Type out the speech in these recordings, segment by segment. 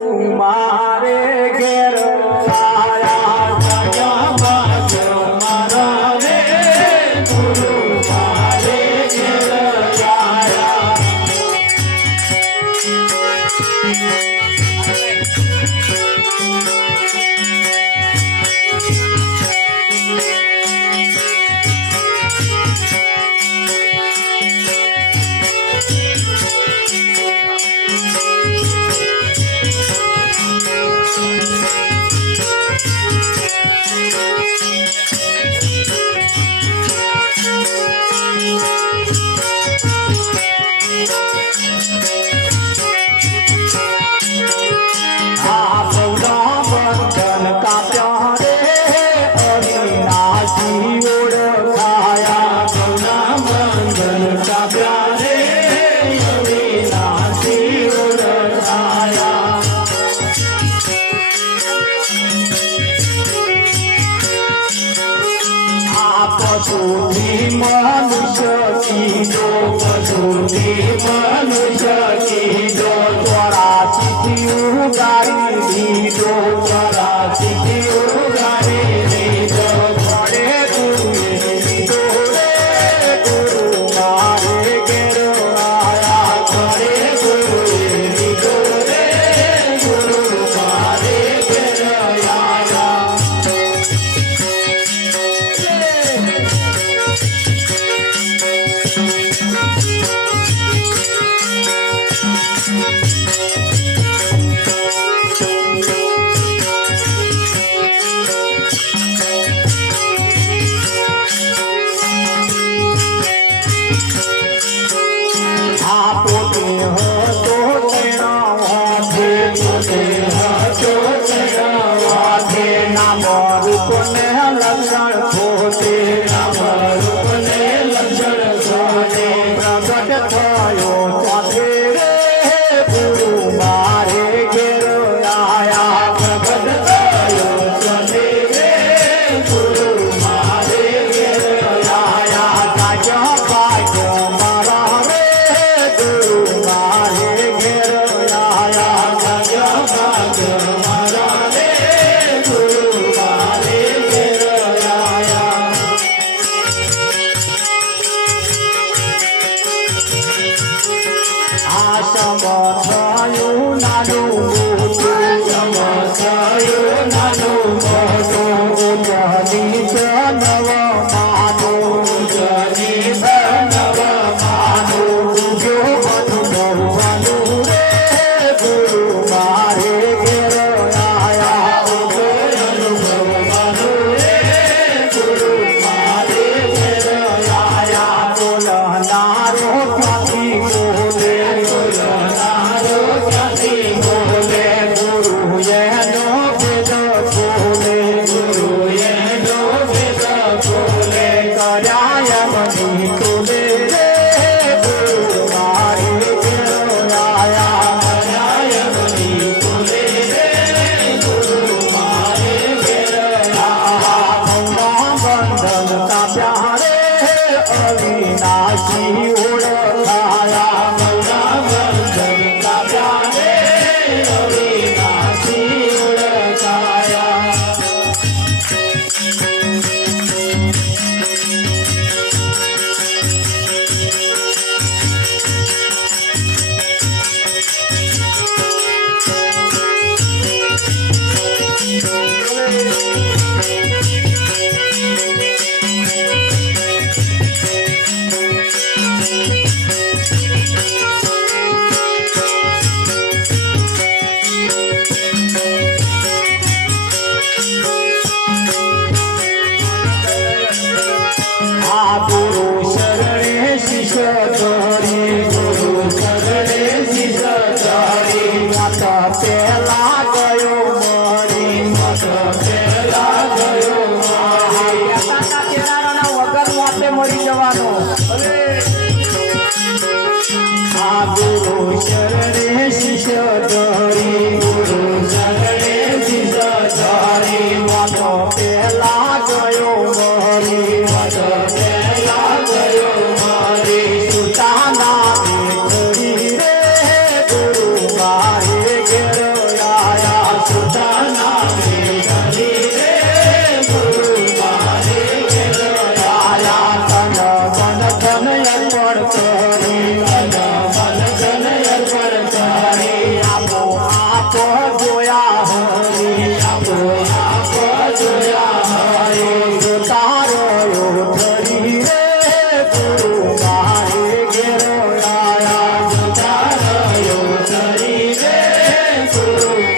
મારે ઘેર આયા જયા બાજ મારા રે ગુરુ મારે ઘેર આયા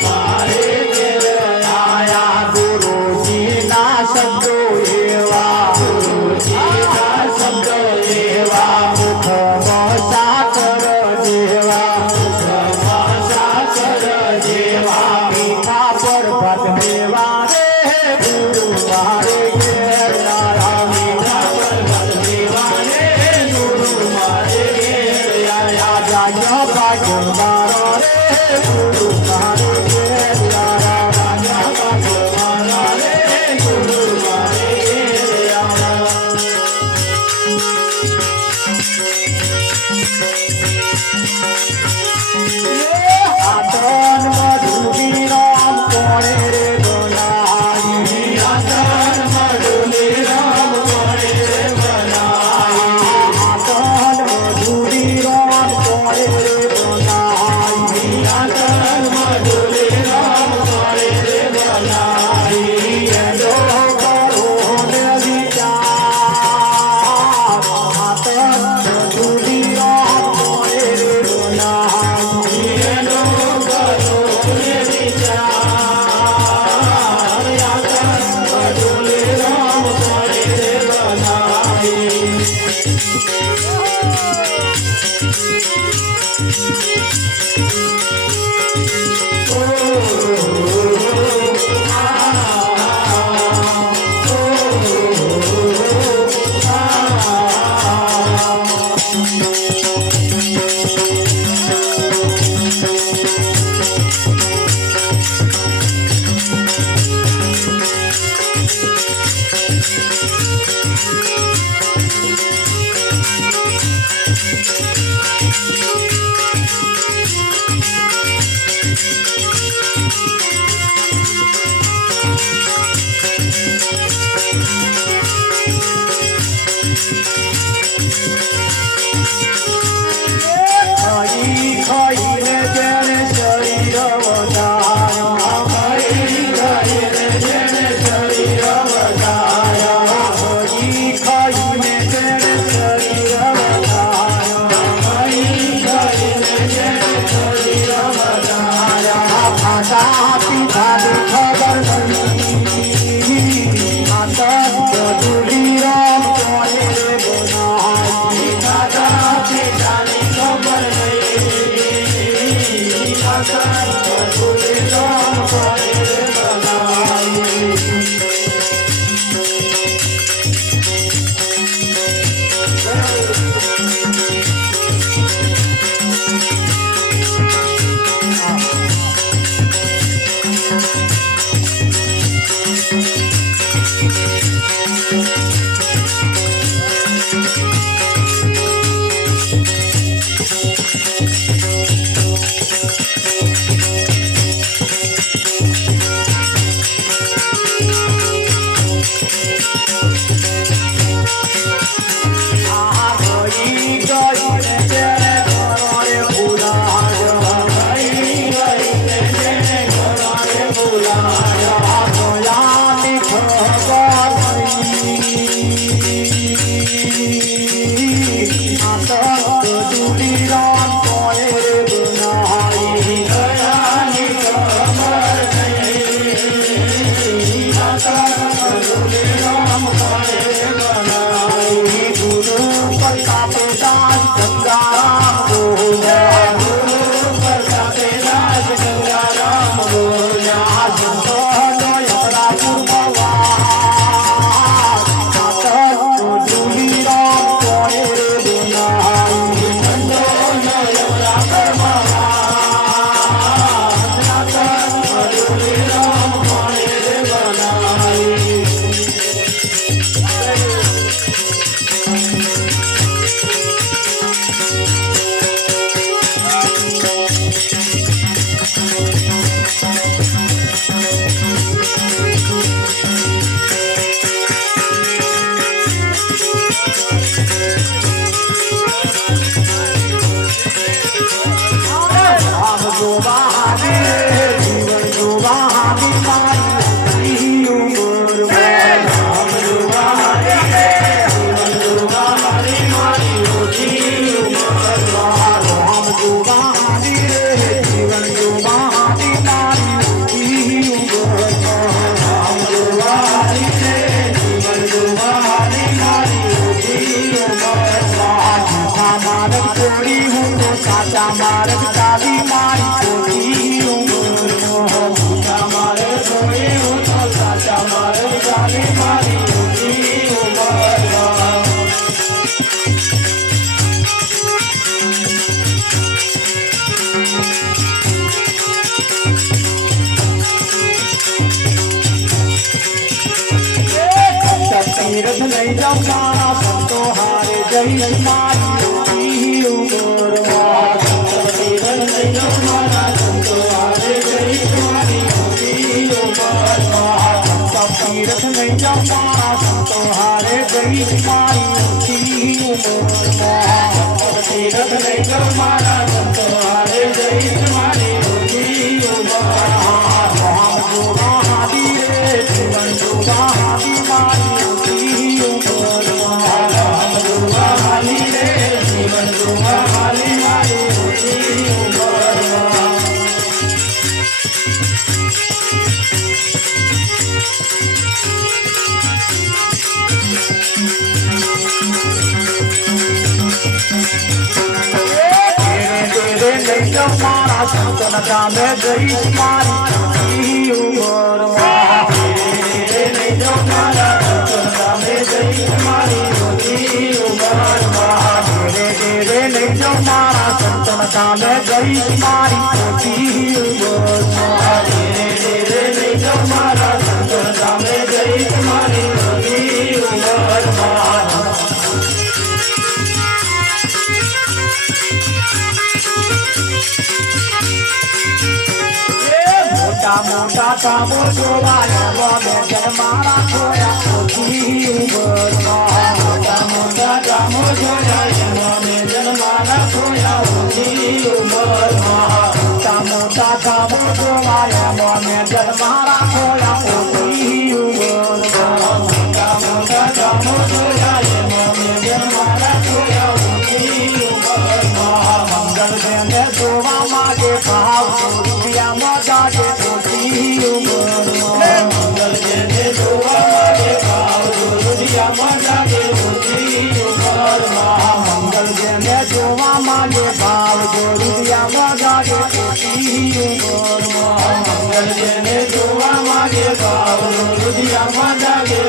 મારે ઘેર આયા ગુરુજીના શબ્દો એવા ગુરુજીના શબ્દો એવા મુખમાં સાકર જેવા મુખમાં સાકર જેવા મીઠા પર્વત મેવા રે ગુરુ મારે ઘેર આયા મીઠા પર્વત મેવા રે ગુરુ મારે ઘેર આયા જાગ્યા ભાગ્ય મારો રે ગુરુ મારે ઘેર આયા જાગ્યા ભાગ્ય મારો રે ગુરુ મારે ઘેર આયા આતન મધુરી રામ કોણે રે બનાઈ આતન મધુરી રામ કોણે રે બનાઈ આતન મધુરી રામ કોણે રે બનાઈ આતન મધુરી રામ કોણે રે બનાઈ એનો કરો ને વિચાર આતન મધુરી રામ કોણે રે બનાઈ એનો કરો ને વિચાર આતન મધુરી રામ કોણે રે બનાઈ ખાઈ ખાઈને જેને શરીર વધાર્યા ખાઈ ખાઈને જેને શરીર વધાર્યા ખાઈ ખાઈને જેને શરીર વધાર્યા ખાઈ ખાઈને જેને શરીર વધાર્યા ખાધા પીધાની ખબર નહીં આતન મધુરી રામ કોણે રે બનાઈ ખાધા પીધાની ખબર નહીં આતન મધુરી રામ કોણે રે બનાઈ મારે કાલી મારી ખોટી ઉંમર મારે જોઈ હું તો સાચા મારે કાલી મારી ખોટી ઉંમર તીરથ લઈ જાઉં મારા સંતો હારે જઈ મારી ઉંમરમાં તીરથ લઈ જાઉં મારા સંતો હારે જઈ મારી ઉંમરમાં તીરથ લઈ જાઉં મારા સંતો હારે જઈ મારી ઉંમરમાં તીરથ લઈ જાઉં મારા સંતો હારે જઈ મારી ઉંમરમાં હાદી રે જીવન જોવા હાદી મારી મારા સંતન કામે ગઈ મારી ઉંમરમાં લઈ જાઉં મારા સંતન કામે ગઈ મારી ઉંમરમાં ધીરે લઈ જાઉં મારા સંતન કામે ગઈ મારી ઉંમરમાં ધીરે લઈ જાઉં મારા સંતન કામે ગઈ મારી ઉંમરમાં મોટા કામો જોવાયા મેં જન્મારા ખોયા ખોટી ઉંમરમાં મોટા કામો જોયા મેં જન્મારા ખોયા ખોટી ઉંમરમાં મોટા કામો જોવાયા મેં જન્મારા ખોયા ખોટી ઉંમરમાં મોટા કામો જોયા મેં જન્મારા ખોયા ખોટી ઉંમરમાં મંગળ તેને જોવા માટે ભાવ રૂપિયામાં જાગે મંગલ જેને જોવા માટે ભાવ રૂપિયામાં જાગે મંગલ જેને જોવા માટે ભાવ રૂપિયામાં જાગે મંગલ જેને જોવા માટે ભાવ રૂપિયામાં જાગે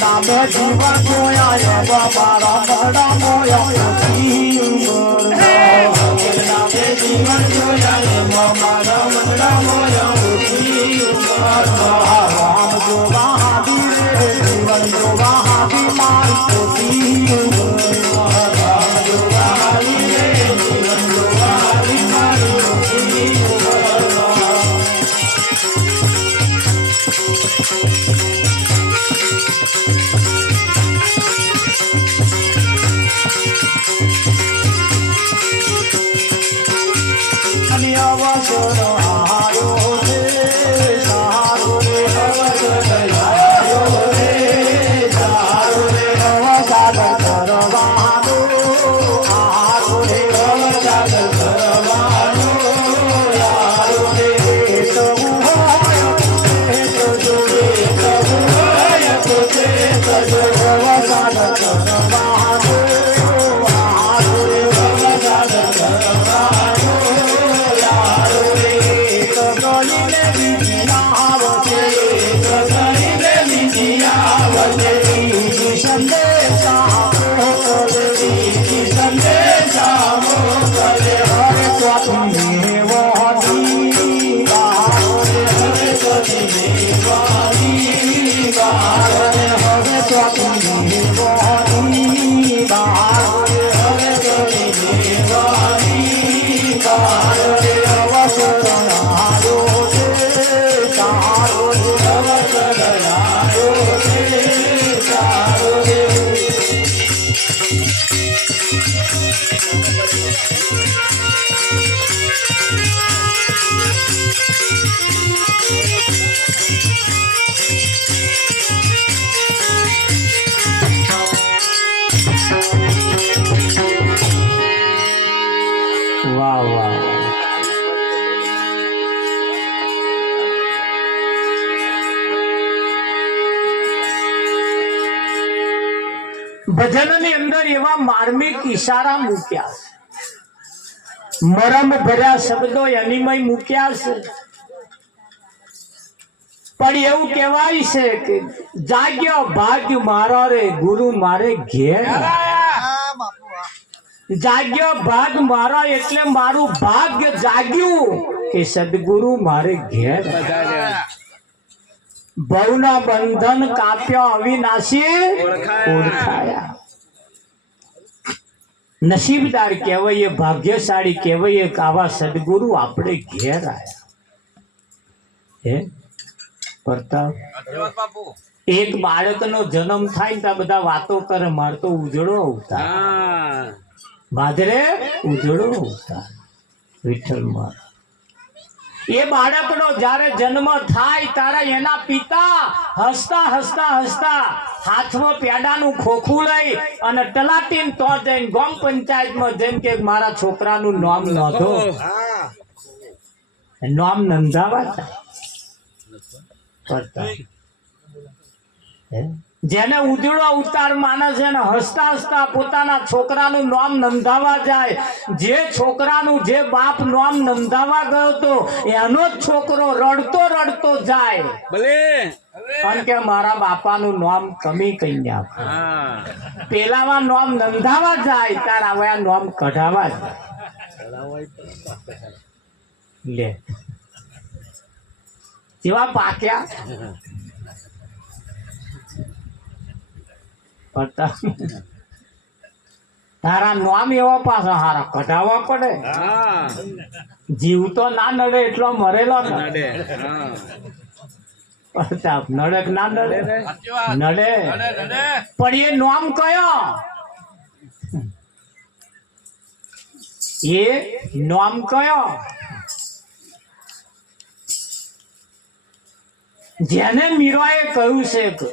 નામે જીવન જોયા મારા બડા મોયા નામે જીવન જોયા મારા મંગળા મોયા રામ જોવા હાદી રે જીવન જોવા હાદી મારી ખોટી રામ જોવા હાદી રે જીવન જોવા હાદી મારી ખોટી અવસર આયો રે સારો રે અવસર આયો રે સારો રે અવસાદ કરવાનો આરો રે અવસાદ કરવાનો યારો રે તો હોય તો જોડે તો હોય તો તે સજો અવસાદ કરવાનો આરો રે અવસાદ કરવાનો ભજનની અંદર એવા માર્મિક ઈશારા મૂક્યા છે, મરમ ભર્યા શબ્દો એનીમય મૂક્યા છે. પણ એવું કહેવાય છે કે જાગ્યો ભાગ્ય મારો રે ગુરુ મારે ઘેર. જાગ્યો ભાગ મારો એટલે મારું ભાગ્ય જાગ્યું કે સદગુરુ મારે ઘેર. ભવના બંધન કાપ્યા અવિનાશી ઓળખાયા. નસીબદાર કહેવાય, ભાગ્યશાળી કહેવાય કે આવા સદગુરુ આપણે ઘેર આવ્યા. હે પ્રતાપ, એક બાળકનો જન્મ થાય ને ત્યાં બધા વાતો કરે, માર તો ઉજળો અવતાર, ભાદરે ઉજળો અવતાર. વિઠ્ઠલ મહારાજ એ બાળકનો જ્યારે જન્મ થાય ત્યારે એના પિતા હસતા હસતા હસતા હાથમાં પેડાનું ખોખું લઈ અને તલાટીન તો જઈને ગામ પંચાયતમાં જેમ કે મારા છોકરાનું નામ નોંધો, નામ નોંધાવા જાય. જેને ઉજળો અવતાર માને છે ને હસતા હસતા પોતાના છોકરાનું નામ નોંધાવા જાય. જે છોકરાનું જે બાપ નામ નોંધાવા ગયો તો એનો જ છોકરો રડતો રડતો જાય કારણ કે મારા બાપાનું નામ કમી કઈ આપે. પેલામાં નામ નોંધાવા જાય તાર આ નામ કઢાવા જાય. લે જેવા પાક્યા તારા નામ એવા પાછા હારા કઢાવવા પડે. જીવ તો ના નડે એટલો મરેલો નડે. પ્રતાપ નડે ના નડે? નડે. પણ એ નામ કયો? એ નામ કયો? જેને મીરાએ કહ્યું છે કે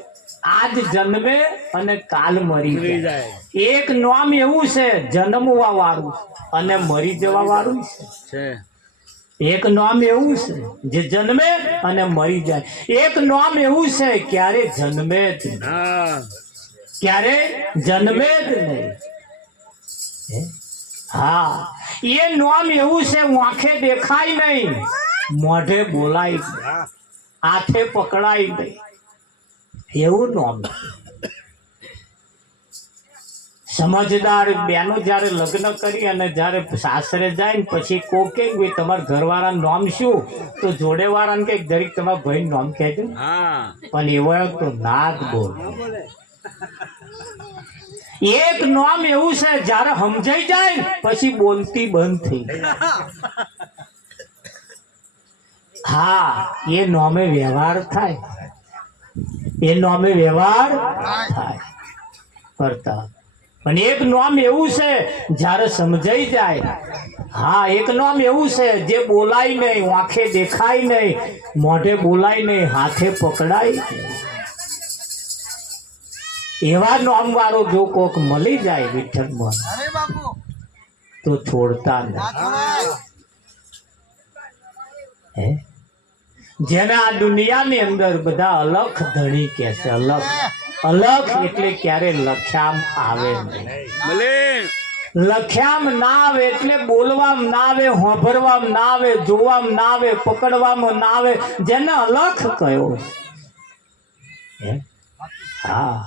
આજ જન્મે અને કાલ મરી જાય. એક નામ એવું છે જન્મવા વાળું અને મરી જવા વાળું છે. એક નામ એવું છે જે જન્મે અને મરી જાય. એક નામ એવું છે ક્યારે જન્મે જ નહીં, ક્યારે જન્મે જ નહીં. હા, એ નામ એવું છે આંખે દેખાય નહીં, મોઢે બોલાય નહીં, હાથે પકડાય નહીં, એવું નામ. સમજદાર બેનો જયારે લગ્ન કરી અને જયારે સાસરે જાય ને પછી કોકે તમારા ઘરવાળાનું નામ શું, તો જોડે વાળાને કઈક દરેક તમારા ભાઈ નામ કહેજો. પણ એવો તો ના જ બોલ. એક નામ એવું છે જયારે સમજાઈ જાય પછી બોલતી બંધ થઈ. હા, એ નામે વ્યવહાર થાય, એ નામે વ્યવહાર થાય કરતા. પણ એક નામ એવું છે જ્યારે સમજાઈ જાય. હા, એક નામ એવું છે જે બોલાય નહીં, આંખે દેખાય નહીં, મોઢે બોલાય નહીં, હાથે પકડાય. એવા નામ વાળો જો કોક મળી જાય વિઠ્ઠલમાં તો છોડતા નહીં. જેને આ દુનિયાની અંદર બધા અલખ ધણી કે છે. અલખ, અલખ એટલે ક્યારે લખ્યામ આવે નહીં. લખ્યામ ના આવે એટલે બોલવામાં ના આવે, હોંભરવામાં ના આવે, જોવામાં ના આવે, પકડવામાં ના આવે. જેને અલખ કયો. હા,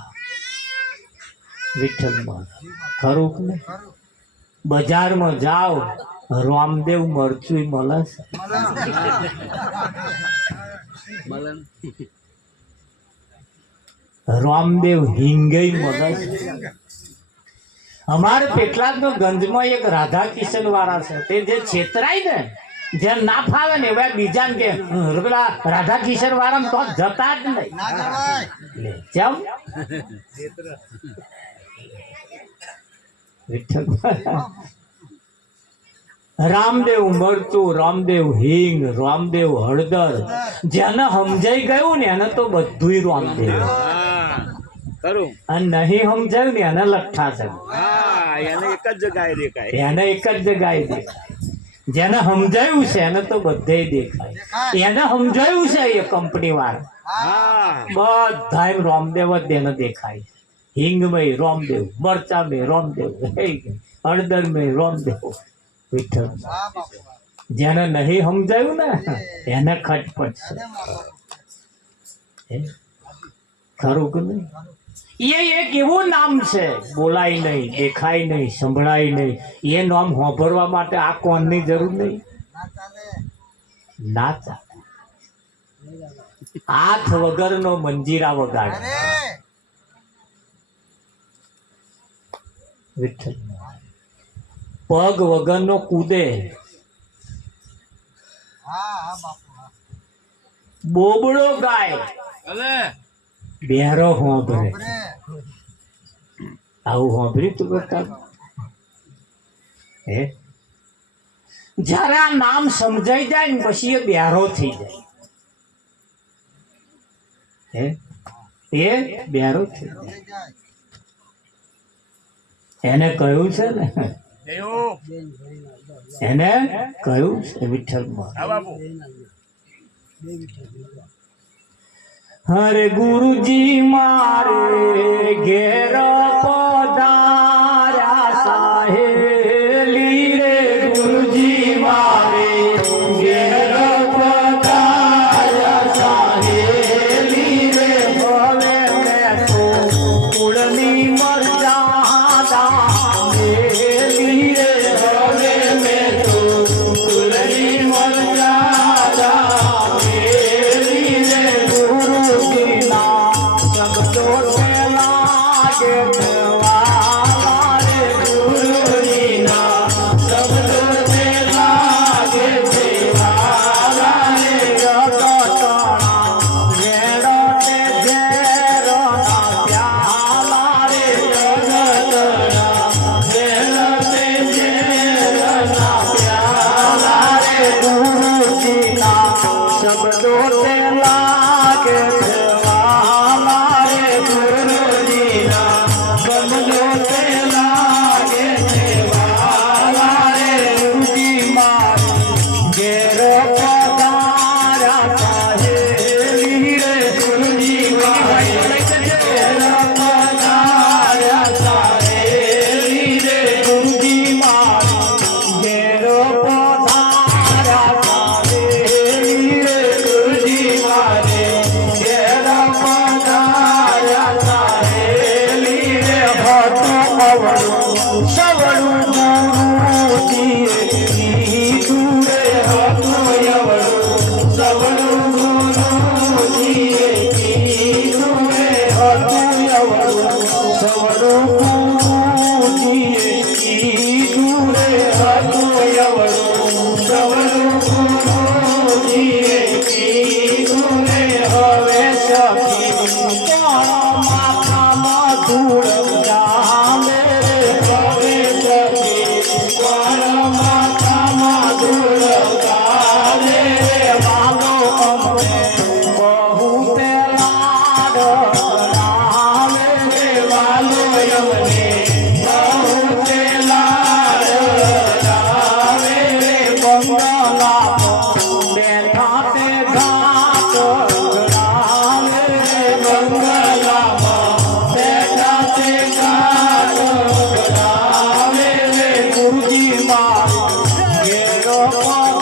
વિઠ્ઠલમાં ખરું ને. બજારમાં જાઓ, રામદેવ મરચું મળે છે. રામદેવ હિંગઈ મળે છે. અમારે પેટલાદ નો ગંજમાં એક રાધા કિશન વાળા છે, તે જે છેતરાય ને, જે ના ફાવે ને એવા બીજાને કે પેલા રાધા કિશન વાળા તો જતા જ નહીં. કેમ? રામદેવ મરચું, રામદેવ હિંગ, રામદેવ હળદર. જેને સમજાઈ ગયું ને એને તો બધું રામદેવ, અને નહીં સમજાયું ને એને લઠ્ઠા છે. એને એક જ જગ્યાએ દેખાય, એને એક જ જગ્યાએ દેખાય. જેને સમજાયું છે એને તો બધે દેખાય. એને સમજાયું છે એ કંપની વાળા બધા રામદેવ જ એને દેખાય. હિંગ में रामदेव, मरचा में रामदेव, हળદર में रामदेव. વિઠ્ઠલ જેને નહીં સમજાયું ને એને ખટપટ છે. ખરું કે નહીં? એ એક એવું નામ છે, બોલાય નહીં, દેખાય નહીં, સંભળાય નહીં. એ નામ સાંભળવા માટે આ કોણની જરૂર નહીં. ના ચાલે. હાથ વગરનો મંજીરા વગાડે. વિઠ્ઠલ પગ વગરનો કૂદે. બોબડો ગાય, બેરો હોંભરે. આવું હોંભરી તું બતા. હે જયારે આ નામ સમજાઈ જાય ને પછી એ બેરો થઈ જાય. હે એ બેરો થઈ જાય. એને કહ્યું છે ને, એને કહ્યું છે વિઠ્ઠલમાં, હરે ગુરુજી મારે ઘેર પધાર્યા સાહેલી રે. ગુરુજી મારે ઘેર પધાર્યા સાહેલી રે. ભલે મેં તો કુળની મર્યાદા મેલી રે. ભલે મેં તો કુળની મર્યાદા મેલી રે. ગુરુજીના શબ્દો છે લાગે દેવાલા રે. ગુરુજીના શબ્દો છે લાગે દેવાલા રે. જગતના ઘેરો તે ઘેરોના પ્યાલા રે. જગતના ઘેરો તે ઘેરોના પ્યાલા રે. ગુરુજીના શબ્દો તે લાગે દેવાલા રે. ગુરુજીના શબ્દો તે લાગે દેવાલા રે. ગુરુજી મારી ઘેર પધાર્યા સાહેલી રે. ગુરુજી મારી ઘેર પધાર્યા સાહેલી રે. ગુરુજી મારી ઘેર પધાર્યા સાહેલી રે. ગુરુજી મારી ઘેર પધાર્યા સાહેલી રે. હતું અવળું સવળું ગુરુજીએ કીધું રે. હતું અવળું સવળું ગુરુજીએ કીધું રે. હતું અવળું સવળું ગુરુજીએ કીધું રે. હતું અવળું સવળું ગુરુજીએ કીધું રે. હવે સખી કોણ માથામાં ધૂળ જામે રે. હવે સખી કોણ માથામાં ધૂળ જામે રે. વાલો અમને બહુ તે લાડ રામે રે. વાલો અમને બહુ તે લાડ રામે રે. બંગલા બેઠા તે ઘાટ રામે રે. બંગલામાં બેઠા તે ઘાટ રામે રે. ગુરુજી મારી ઘેર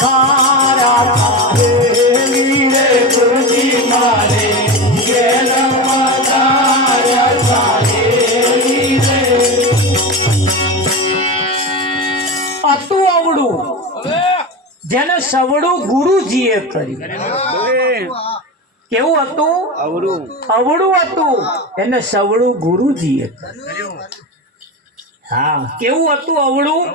પધાર્યા સાહેલી રે. ગુરુજી મારે ઘેર પધાર્યા સાહેલી રે. હતું અવળું જેને સવડું ગુરુજીએ કર્યું. કેવું હતું? અવળું હતું એને સવડું ગુરુજીએ કર્યું. હા, કેવું હતું અવળું?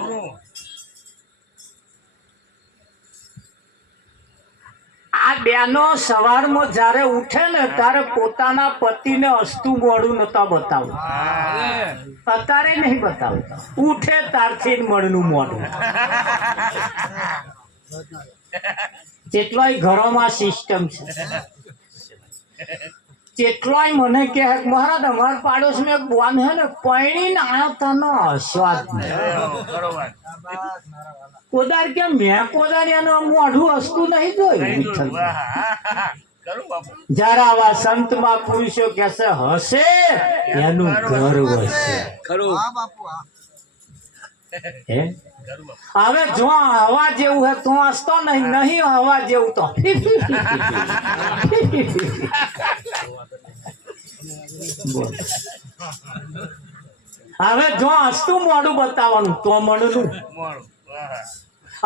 આ બેનો સવારમાં જ્યારે ઉઠે ને ત્યારે પોતાના પતિને હસતું મોઢું નતા બતાવતા. અત્યારે નહીં બતાવતા. ઉઠે તારથી જ મળનું મોઢું. જેટલાય ઘરોમાં સિસ્ટમ છે. જેટલાય મને કહે મહારાજ અમારા પાડોશમાં એક બોન હે ને પૈણીને આયો તને હસવાત નહીં. કોદાર કે મેં કોદાર એનું મોઢું હસતું નહીં જોયું. જ્યારે આવા સંત મહાપુરુષો કહેશે હશે એનું ઘર વસે. હે હવે જો હવા જેવું હે તો હસતો નહીં, નહીં હવા જેવું તો બોલ. હવે જો હસતું મોઢું બતાવવાનું તો મળનું,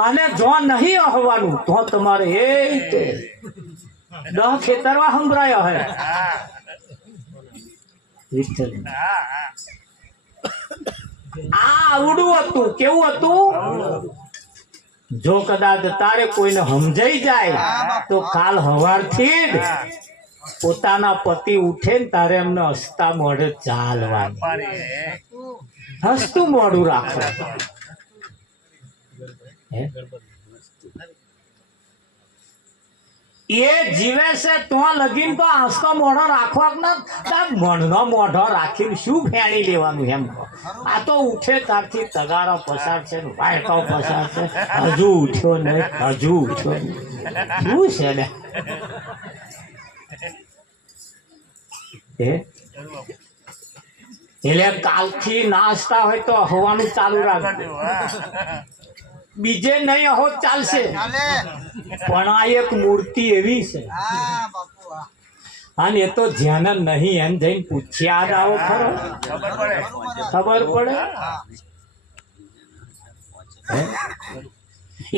અને જો નહીં હવાનું તો તમારે એ તે 10 ખેતરવા સંભળાયો હે. આ આવડું હતું. કેવું હતું? જો કદાચ તારે કોઈને સમજાઈ જાય તો કાલ હવારથી જ પોતાના પતિ ઉઠે ને તારે એમને હસતા મોઢે ચાલવાનું, હસતું મોઢું રાખો. એ જીવે છે તો લગીન તો હસતો મોઢો રાખવા મનનો મોઢો રાખીને શું ફેણી લેવાનું એમ. આ તો ઉઠે ત્યારથી તગારો પસાર છે, વાયકો પસાર છે, હજુ ઉઠ્યો નહીં, હજુ ઉઠ્યો નહીં. શું છે ને એટલે કાલથી નાસ્તા હોય તો હવાનું ચાલુ રાખજો. બીજે નહીં હો ચાલશે, પણ આ એક મૂર્તિ એવી છે. અને એ તો ધ્યાન નહીં એમ જઈને પૂછ્યા જ આવો ખરો, ખબર પડે.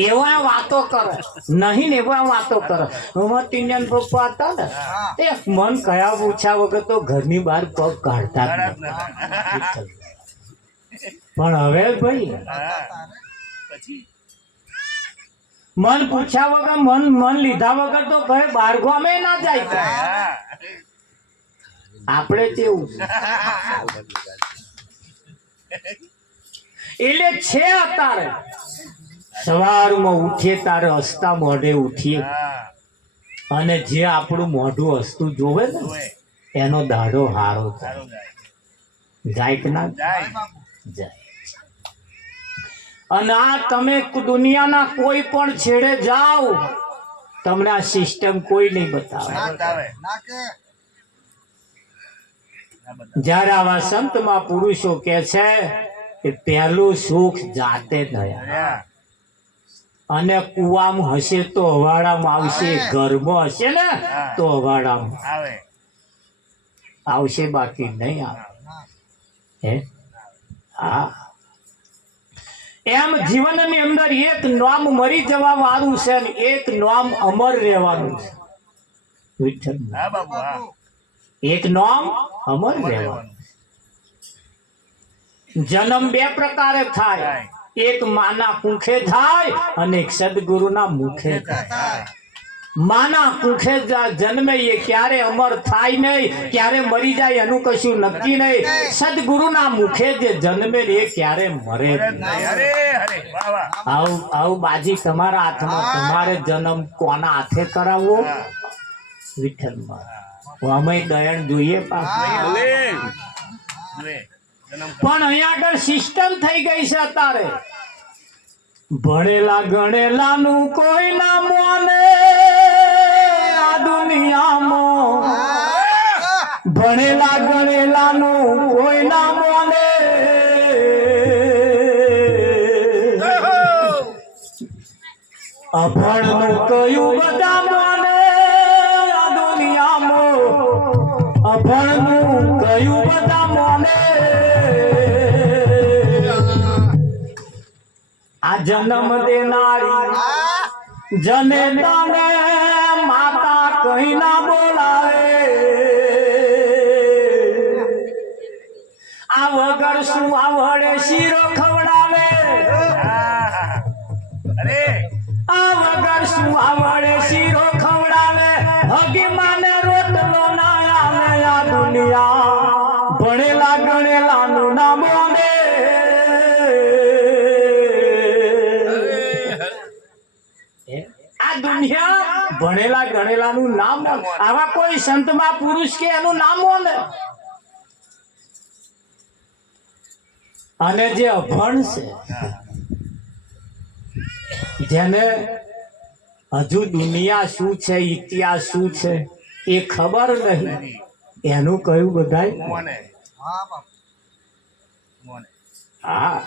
એવા વાતો કરે નહીં ને એવા વાતો કરે. અમાર ટીનિયન પપ્પા હતા ને એ મન કયા પૂછ્યા વગર તો ઘરની બહાર પગ કાઢતા જ નથી. પણ હવે ભાઈ મન પૂછ્યા વગર મન લીધા વગર તો કહે બાર ગામે ના જાય. આપણે કેવું એટલે છે અત્યારે સવારમાં ઉઠીએ તારે હસતા મોઢે ઉઠીએ, અને જે આપણું મોઢું હસતું જોવે ને એનો દાડો હારો જાય કે ના જાય. અને આ તમે દુનિયાના કોઈ પણ છેડે જાઓ તમને આ સિસ્ટમ કોઈ નહીં બતાવે. જ્યારે આવા સંતમાં પુરુષો કે છે કે પહેલું સુખ જાતે થયા, અને કુવામાં હશે તો અવાડામાં આવશે, ઘરમાં હશે ને તો અવાડામાં આવશે, બાકી નહીં આવે. હે હા, એમ જીવનની અંદર એક નામ મરી જવા વાળું છે ને એક નામ અમર રહેવાનું છે. એક નામ અમર રહેવાનું. જન્મ બે પ્રકારે થાય, એક માના કુખે થાય અને એક સદગુરુના મુખે થાય. માના કુખે જન્મે એ ક્યારે અમર થાય નહીં, ક્યારે મરી જાય એનું કશું નક્કી નહીં. સદગુરુના મુખે જે જન્મે એ ક્યારે મરે નહીં. આવું બાજી તમારા હાથમાં. તમારે જન્મ કોના હાથે કરાવવો? વિઠ્ઠલમાં. અમે દયણ જોઈએ પણ અહીંયા આગળ સિસ્ટમ થઈ ગઈ છે અત્યારે. ભણેલા ગણેલાનું કોઈ ના મોને આ દુનિયામાં. ભણેલા ગણેલાનું કોઈ ના મોને. અભણનું કયું બધા મોને આ દુનિયામાં. અભણનું કયું બધા મોને. આ જન્મ દેનારી જનેતાને માતા કઈ ના બોલાવે. આ વગર શું આવડે શીરો ખવડાવે. આ વગર શું આવડે શીરો ખવડાવે. હગી માને રોટલો ના આવે. આ દુનિયા ભણેલા ગણેલાનું ના બોલે. દુનિયા ભણેલા ગણેલાનું નામ. આવા કોઈ સંતમાં પુરુષ કે એનું નામ બોલે. અને જે અભણ છે, જેને હજુ દુનિયા શું છે, ઇતિહાસ શું છે એ ખબર નહીં. એનું કયું બધાય મોને મોને હા.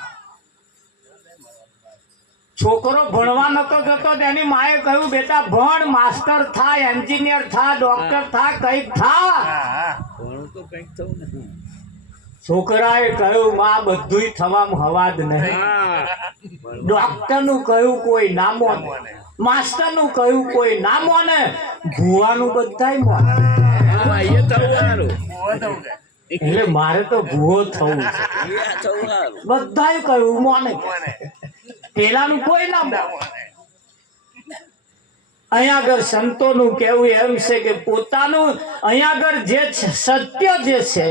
છોકરો ભણવા નતો જતો તેની માએ કહ્યું બેટા ભણ, માસ્ટર થા, એન્જિનિયર થા, ડોક્ટર થા, કઈક થા. છોકરાએ કહ્યું માં બધુંય થવામાં હવા જ નહીં. ડોક્ટર નું કહ્યું કોઈ ના મોને, માસ્ટર નું કહ્યું કોઈ ના મોને, ભૂવાનું બધાય મોને. એટલે મારે તો ભૂવો થવું છે. બધાય કહ્યું મોને, પેલાનું કોઈ ના મોને. અહીંયા આગળ સંતોનું કહેવું એમ છે કે પોતાનું અહીંયા આગળ જે સત્ય જે છે,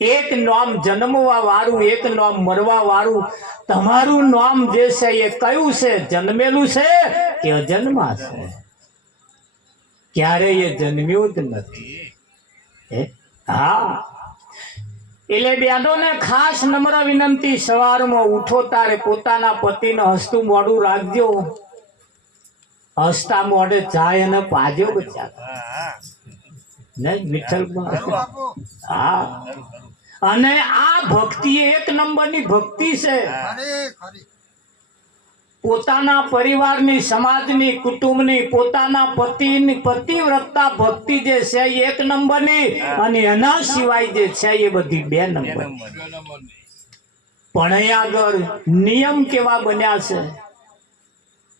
એક નામ જન્મવા વાળું, એક નામ મરવા વાળું. તમારું નામ જે છે એ કયું છે? જન્મેલું છે કે અજન્મા છે? ક્યારેય એ જન્મ્યું જ નથી. હા, એટલે બેનોને ખાસ નમ્ર વિનંતી, સવારમાં ઉઠો તારે પોતાના પતિને હસતું મોઢું રાખજો. હસતા મોઢે જાય અને પાજો બચ્ચા નહીં વિઠ્ઠલમાં. હા, અને આ ભક્તિ એક નંબરની ભક્તિ છે. પોતાના પરિવારની, સમાજની, કુટુંબની, પોતાના પતિની પતિવ્રતા ભક્તિ જે છે એ એક નંબરની, અને એના સિવાય જે છે એ બધી બે નંબર. પણ અહીંયા આગળ નિયમ કેવા બન્યા છે?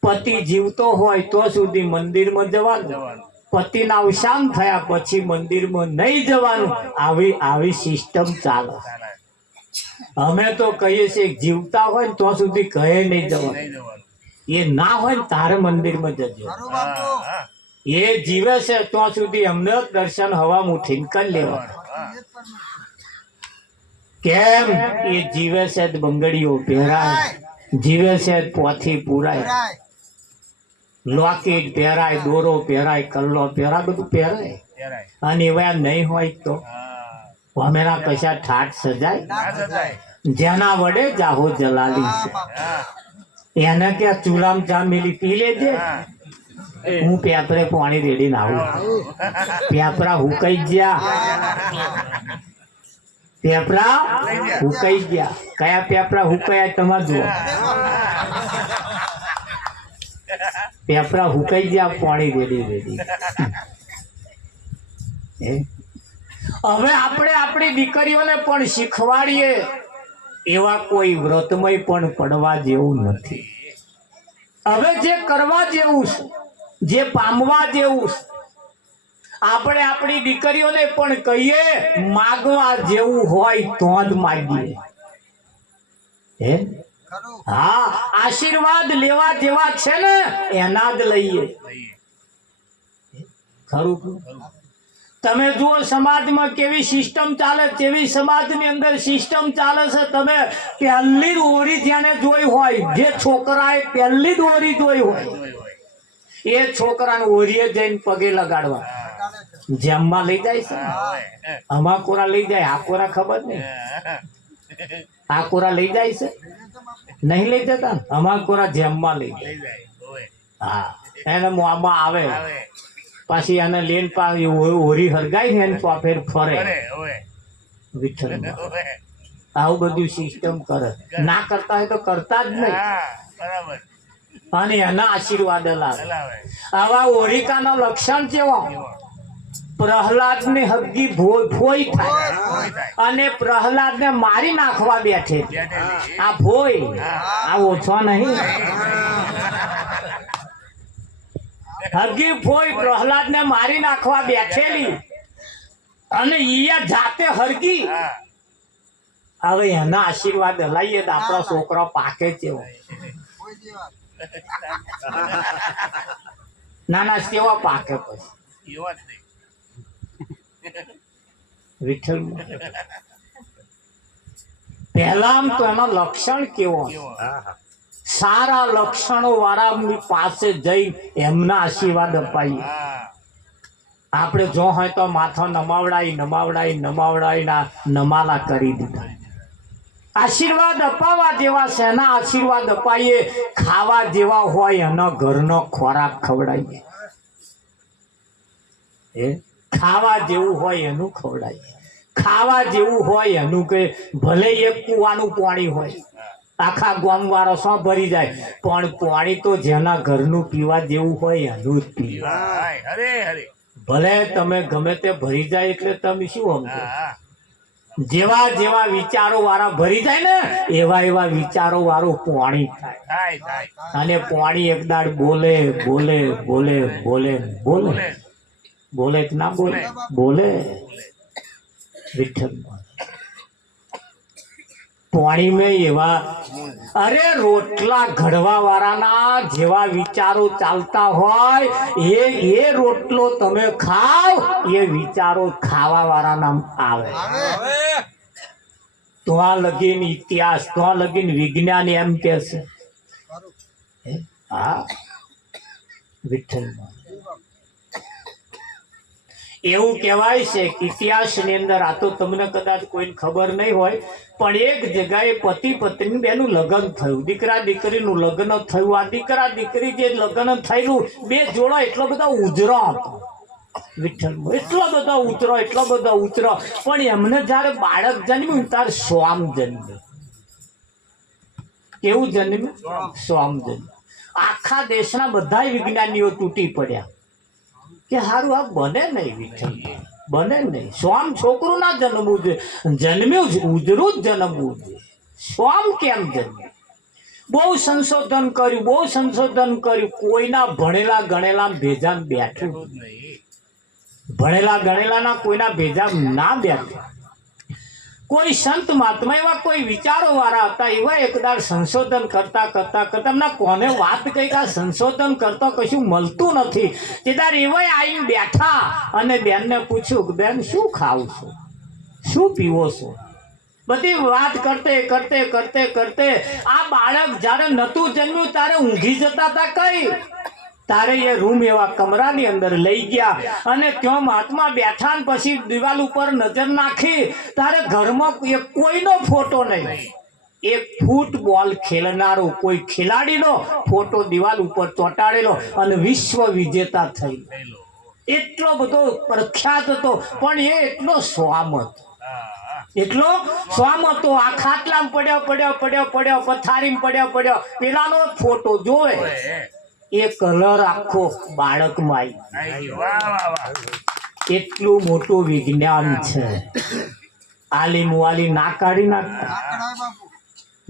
પતિ જીવતો હોય તો સુધી મંદિરમાં જવાનું, પતિના અવસાન થયા પછી મંદિરમાં નહીં જવાનું. આવી સિસ્ટમ ચાલે. અમે તો કહીએ છીએ જીવતા હોય ને તો સુધી કહે નહીં જવાનું. એ ના હોય ને તારે મંદિરમાં જજો. એ જીવે છે તો સુધી અમને દર્શન હવા મુઠીને કરી લેવા. કેમ? એ જીવે છે બંગડીઓ પહેરાય, જીવે છે પોથી પુરાય, લોકેટ પહેરાય, દોરો પહેરાય, કલ્લો પહેરાય, બધું પહેરાય. અને એવા નહીં હોય તો અમેરા કશા ઠાઠ સજાય. જેના વડે જાહો જલાલી છે એને કે ચૂલામાં ચા મિલી પી લેજે. હું પેપરે પાણી રેડીને આવું. પેપરા હુકાઈ ગયા, પેપરા હુકાઈ ગયા. કયા પેપરા હુકાયા તમારે જુઓ. પેપરા હુકાઈ ગયા, પાણી રેડી. હવે આપણે આપણી દીકરીઓને પણ શીખવાડીએ એવા કોઈ વ્રતમય પણ પડવા જેવું નથી. હવે જે કરવા જેવું છે, જે પામવા જેવું છે, આપણે આપણી દીકરીઓને પણ કહીએ માગવા જેવું હોય તો જ માગીએ. હા, આશીર્વાદ લેવા જેવા છે ને એના જ લઈએ. ખરું? તમે જુઓ સમાજમાં કેવી સિસ્ટમ ચાલે, કેવી સમાજની અંદર સિસ્ટમ ચાલે છે. તમે પહેલી ઓરી જેને જોઈ હોય, જે છોકરાએ પહેલી ઓરી જોઈ હોય, એ છોકરાને ઓરીએ જઈને પગે લગાડવા જેમમાં લઈ જાય છે. અમા કોરા લઈ જાય, આ કોરા ખબર નહીં. આ કોરા લઈ જાય છે? નહીં લઈ જતા. અમા કોરા જેમમાં લઈ જાય. હા, એને મોંમાં આવે, પાછી એને લેન પાછી હોરી હરગાઈ ને ફેર ફરે. વિઠ્ઠલ આવું બધું સિસ્ટમ કરે. ના કરતા હોય તો કરતા જ નહીં, અને એના આશીર્વાદ લાવે. આવા હોરિકાના લક્ષણ કેવો? પ્રહલાદ ને હગી ફોઈ થાય, અને પ્રહલાદ ને મારી નાખવા બેઠે. આ ફોઈ આ ઓછો નહીં. હગી ફોઈ પ્રહલાદ ને મારી નાખવા બેઠેલી, અને ઈયા જાતે હરગી. હવે એના આશીર્વાદ લઈએ તો આપણો છોકરો પાકે કેવો. નાના સેવા પાકે પછી વિઠ્ઠલ. પહેલા તો એનો લક્ષણ કેવો? સારા લક્ષણો વાળા પાસે જઈ એમના આશીર્વાદ અપાઈએ. આપણે જો હોય તો માથો નમાવડાઈ ના નમાલા કરી દીધા. આશીર્વાદ અપાવવા જેવા શેના આશીર્વાદ અપાઈએ? ખાવા જેવા હોય એનો ઘરનો ખોરાક ખવડાવીએ. ખાવા જેવું હોય એનું ખવડાવીએ. ખાવા જેવું હોય એનું કે ભલે એક કુવાનું પાણી હોય, આખા ગામ વાળો સો ભરી જાય, પણ પાણી તો જેના ઘરનું પીવા જેવું હોય એનું જ પીવા. ભલે તમે ગમે તે ભરી જાય એટલે તમે શું સમજો? જેવા જેવા વિચારો વાળા ભરી જાય ને એવા એવા વિચારો વાળું પાણી થાય. અને પાણી એક દાડ બોલે બોલે બોલે બોલે બોલે બોલે કે ના બોલે? બોલે. વિઠ્ઠલ પાણી में એવા અરે રોટલા ઘડવા વાળાના જેવા વિચારો ચાલતા હોય એ રોટલો તમે ખાવ એ વિચારો ખાવા વાળાના આવે. તો આ લગીન ઇતિહાસ, તો આ લગીન વિજ્ઞાન એમ કે છે. હા, વિઠ્ઠલ એવું કહેવાય છે કે ઇતિહાસની અંદર, આ તો તમને કદાચ કોઈને ખબર નહીં હોય, પણ એક જગ્યાએ પતિ પત્ની બેનું લગ્ન થયું, દીકરા દીકરીનું લગ્ન થયું. આ દીકરા દીકરી જે લગ્ન થયેલું બે જોડા એટલો બધા ઉજરા હતો વિઠ્ઠલ, એટલો બધા ઉતરો. પણ એમને જયારે બાળક જન્મ્યું ત્યારે સ્વામ જન્મ્યું. કેવું જન્મ્યું? સ્વામ જન્મ્યું. આખા દેશના બધા વિજ્ઞાનીઓ તૂટી પડ્યા કે હારું આ બને નહીં વિઠ્ઠલ, બને નહીં. સ્વામ છોકરું ના જન્મવું જોઈએ, જન્મ્યું જ ઉજરું જ જન્મવું જોઈએ. સ્વામ કેમ જન્મ્યું? બહુ સંશોધન કર્યું, કોઈના ભણેલા ગણેલા ભેજા બેઠું. ભણેલા ગણેલાના કોઈના ભેજા ના બેઠું. કોઈ સંત મહાત્મા એવા કોઈ વિચારો વાળા હતા, એવા એકદાર સંશોધન કરતા એમના કોને વાત કહી કે સંશોધન કરતો કશું મળતું નથી. તેદાર એવા આવીને બેઠા અને બેનને પૂછ્યું કે બેન શું ખાવ છો, શું પીવો છો? બધી વાત કરતે આ બાળક જયારે નતું જન્મ્યું ત્યારે ઊંઘી જતા હતા. કઈ તારે એ રૂમ એવા કમરાની અંદર લઈ ગયા અને ત્યાં મહાત્મા બેઠા ને પછી દિવાલ ઉપર નજર નાખી તારે ઘરમાં કોઈનો ફોટો નહીં. એક ફૂટબોલ ખેલનારો કોઈ ખેલાડીનો ફોટો દિવાલ ઉપર ચોંટાડેલો અને વિશ્વ વિજેતા થઈ. એટલો બધો પ્રખ્યાત હતો, પણ એ એટલો સ્વામ હતો. આ ખાટલામાં પડ્યો પથારીમાં પડ્યો પેલાનો ફોટો જોવે, એ કલર આખો બાળકમાં આવી. એટલું મોટું વિજ્ઞાન છે. આલી મુઆલી ના કાઢી નાખતા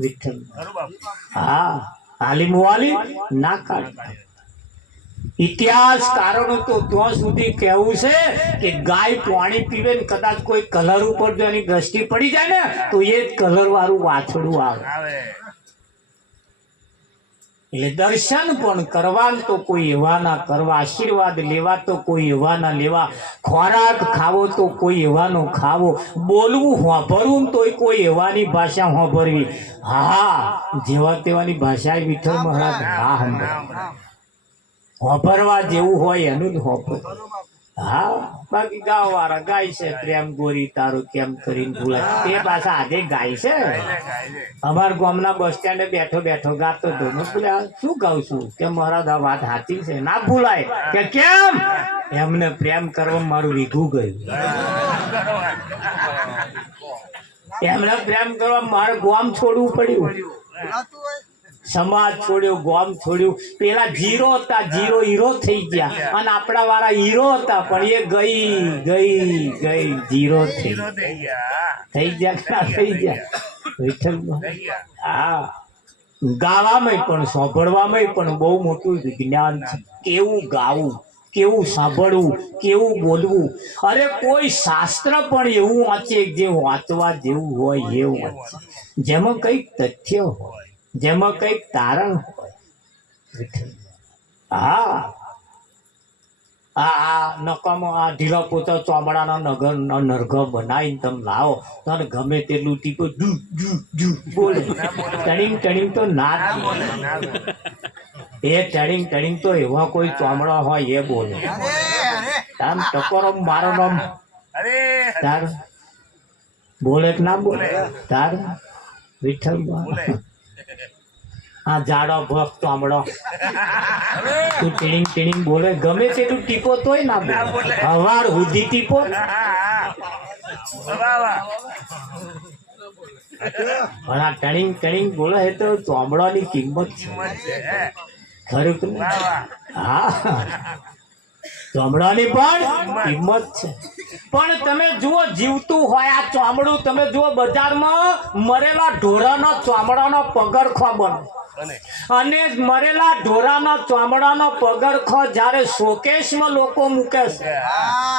વિઠ્ઠલ. હા, આલી મુઆલી ના કાઢી. ઇતિહાસ કારણો તો ત્યાં સુધી કહેવું છે કે ગાય પાણી પીવે ને કદાચ કોઈ કલર ઉપર જો એની દ્રષ્ટિ પડી જાય ને તો એ કલર વાળું વાછડું આવે. એટલે દર્શન પણ કરવા તો કોઈ એવા ના કરવા, આશીર્વાદ લેવા તો કોઈ એવા ના લેવા, ખોરાક ખાવો તો કોઈ એવાનો ખાવો, બોલવું હોભરવું તો કોઈ એવાની ભાષા હોભરવી. હા, જેવા તેવાની ભાષા વિઠ્ઠલ મહારાજ હા હોભરવા જેવું હોય એનું જ હોભર. હા, બાકી ગાવ વાળા ગાય છે પ્રેમ ગોરી તારું કેમ કરીને ભૂલાય, તે પાછા આજે ગાય છે. અમારા ગામના બસ સ્ટેન્ડે બેઠો ગાતો હતો. હું બોલ્યા શું ગાઉં છું? કે મહારાજ આ વાત સાચી છે, ના ભૂલાય. કે કેમ? એમને પ્રેમ કરવા મારું વીઘું ગયું. એમને પ્રેમ કરવા મારે ગામ છોડવું પડ્યું, સમાજ છોડ્યો, ગામ છોડ્યું. પેલા જીરો હતા, જીરો હીરો થઈ ગયા, અને આપણા વાળા હીરો હતા પણ એ ગઈ જીરો થઈ ગયા. વિઠ્ઠલ. હા, ગાવામાં પણ સાંભળવામાં પણ બહુ મોટું વિજ્ઞાન છે. કેવું ગાવું, કેવું સાંભળવું, કેવું બોલવું. અરે કોઈ શાસ્ત્ર પણ એવું વાંચે જે વાંચવા જેવું હોય એવું વાંચે, જેમાં કઈક તથ્ય હોય, જેમાં કઈક તારણ હોય. હા, આ નકામો આ ઢીલા પોતા ચોમડાના નરઘ બનાવીને તમે લાવો તો ગમે તેટલું ટીપો બોલે, ટણીંગ તો ના જ બોલે. એ ટણીંગ તો એવા કોઈ ચોમડા હોય એ બોલે. આમ ટકોરો મારો નામ તાર બોલે કે ના બોલે તાર વિઠ્ઠલ બોલે આ જાડો ભોગ ચામડો તું ટીણીંગ ટીણીંગ બોલે ગમે તેટલું ટીપો તોય ના ના બોલે બોલે. હવાર સુધી ટીપો વાહ વાહ પણ આ ટણીંગ ટણીંગ બોલે એ તો ચામડાની કિંમત છે કિંમત છે હે. ખરું કે નહીં? વાહ વાહ હા ચામડાની પણ કિંમત છે પણ તમે જુઓ જીવતું હોય આ ચામડું તમે જુઓ બજારમાં મરેલા ઢોરાનો ચામડાનો પગરખો બને બને અને મરેલા ઢોરાના ચામડાનો પગરખો જ્યારે શોકેશમાં લોકો મૂકે છે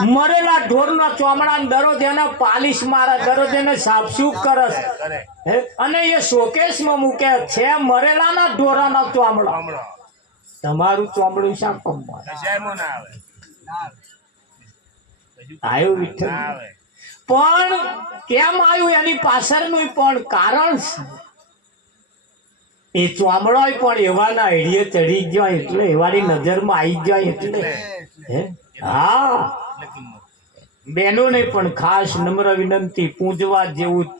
મરેલા ઢોરના ચામડાને દરરોજ એને પાલિશ મારે દરરોજ એને સાફસૂફ કરે છે કરે હે? અને એ શોકેશમાં મૂકે છે મરેલાના ઢોરાનો ચામડો હમણો તમારું ચામડું શા કમમાં કશાયમાં ના આવે આવ્યું વિઠ્ઠલ ના આવે પણ કેમ આવ્યું એની પાછળનું પણ કારણ છે એ ચામડો પણ એવાના એડીએ ચડી ગયો એટલે એવાની નજરમાં આવી જાય એટલે હે હા એટલે કિંમત બહેનોને પણ ખાસ નમ્ર વિનંતી પૂજવા જેવું